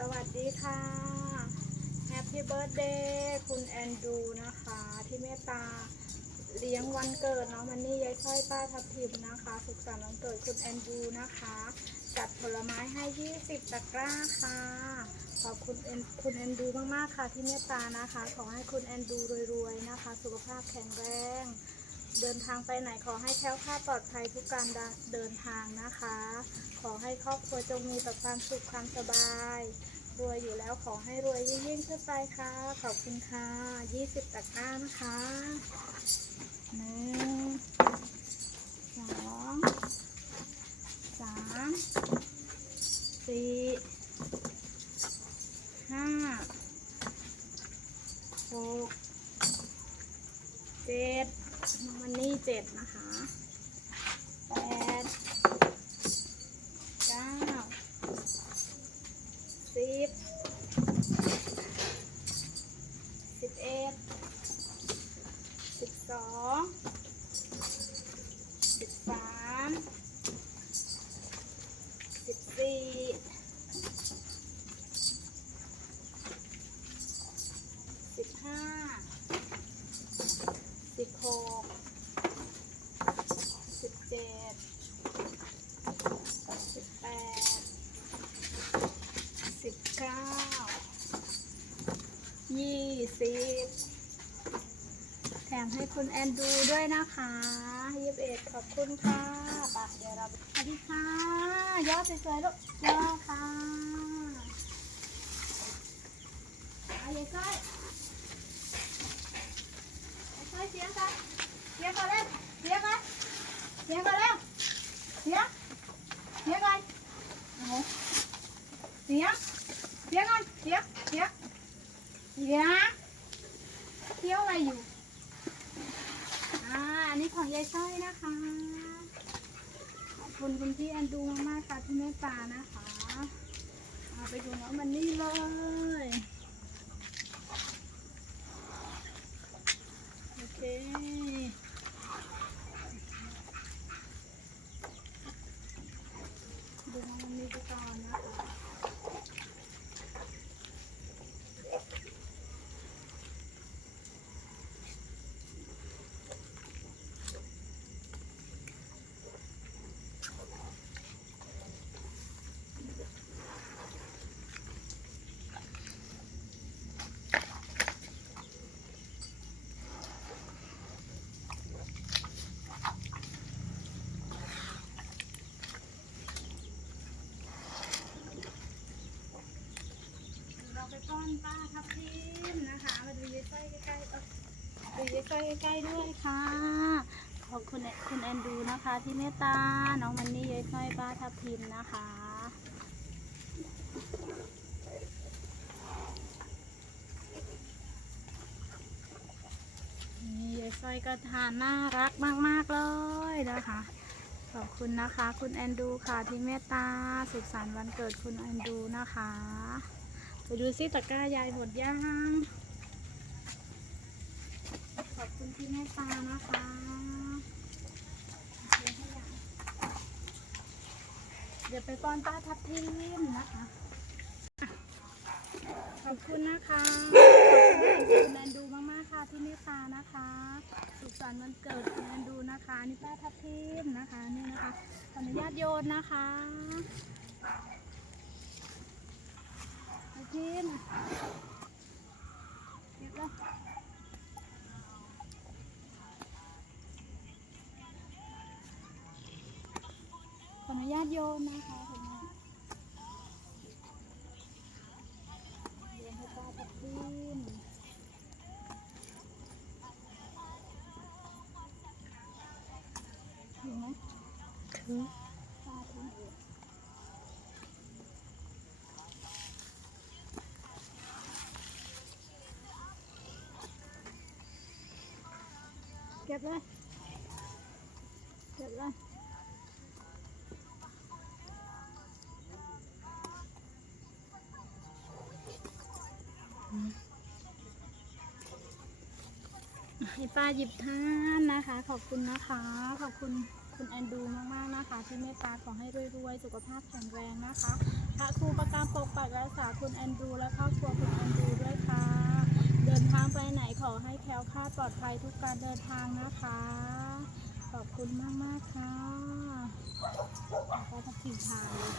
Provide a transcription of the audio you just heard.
สวัสดีค่ะแฮปปี้เบิร์ดเดย์คุณแอนดูนะคะ ที่เมตตาเลี้ยงวันเกิดน้องมันนี่ยายสร้อยป้าทับทิมนะคะ สุขสันต์วันเกิดคุณแอนดูนะคะ จัดผลไม้ให้ 20 ตะกร้าค่ะ ขอบคุณเอ็นคุณแอนดูมากๆค่ะที่เมตตานะคะ ขอให้คุณแอนดูรวยๆนะคะ สุขภาพแข็งแรง เดินทางไปไหนขอให้แคล้วคลาดปลอดภัยทุกการเดินทางนะคะ ขอให้ครอบครัวจงมีแต่ความสุขความสบายรวยอยู่แล้วขอให้รวยยิ่งๆขึ้นไปค่ะ ขอบคุณค่ะ20ตะกร้านะคะหนึ่งสองสามสี่ห้าหกเจ็ด มันนี่เจ็ดนะคะแปดเก้าสิบเอ็ดสิบสองสิบสามสิบสี่สิบห้าสิบหกสิบเจ็ดสิบแปดสิบเก้ายี่สิบ แถมให้คุณแอนดูด้วยนะคะยี่สิบเอ็ดขอบคุณค่ะปะเดี๋ยวเราสวัสดีค่ะยอดสวยๆลูกยอดค่ะเอาเยก้อยเยก้อยเสียงกันเสียงก่อนเร็วเสียงกันเสียงก่อนเร็วเสียงเสียงก่อนโอ้โหเสียงเสียงก่อนเสียงเสียงเสียงเที่ยวอะไรอยู่ ของยายส้อยนะคะ ขอบคุณคุณพี่แอนดูมากๆค่ะที่เมตตานะคะ เอาไปดูน้องมันนี่เลย โอเค ดูน้องมันนี่ไปก่อนนะคะ เรา ไปป้อนป้าทับทิมนะคะ มาดูยายส้อยใกล้ๆเอ้ยดูยายส้อยใกล้ๆด้วยค่ะ ขอบคุณคุณแอนดูนะคะ ที่เมตตา น้องมันนี่ยายส้อยป้าทับทิมนะคะนี่ยายส้อยก็ทานน่ารักมากๆเลยนะคะขอบคุณนะคะ คุณแอนดูค่ะที่เมตตาสุขสันต์วันเกิดคุณแอนดูนะคะ ไปดูซิตะกร้ายายหมดยังขอบคุณที่เมตตานะคะเดี๋ยวไปป้อนป้าทับทิมนะคะขอบคุณนะคะ ขอบคุณแอนดูมากๆค่ะที่เมตตานะคะ สุขสันต์วันเกิดแอนดูนะคะ นี่ป้าทับทิมนะคะ นี่นะคะ ขออนุญาตโยนนะคะ ทับทิมเก็บลยขออนุญาตโยนนะคะขออนุญาตโยนให้ป้าทับทิมอยู่ไหมคือ ปลาทิ้งอยู่ เก็บเลย เก็บเลยให้ป้าหยิบท่านนะคะ ขอบคุณนะคะ ขอบคุณคุณแอนดูมากๆนะคะ ที่เมตตาขอให้รวยๆ สุขภาพแข็งแรงนะคะพระครูประการปกปักรักษาคุณแอนดูและครอบครัวคุณแอนดูด้วยค่ะ เดินทางไปไหนขอให้แคล้วคลาดปลอดภัยทุกการเดินทางนะคะ ขอบคุณมากมากค่ะไปทักทิมทางเลย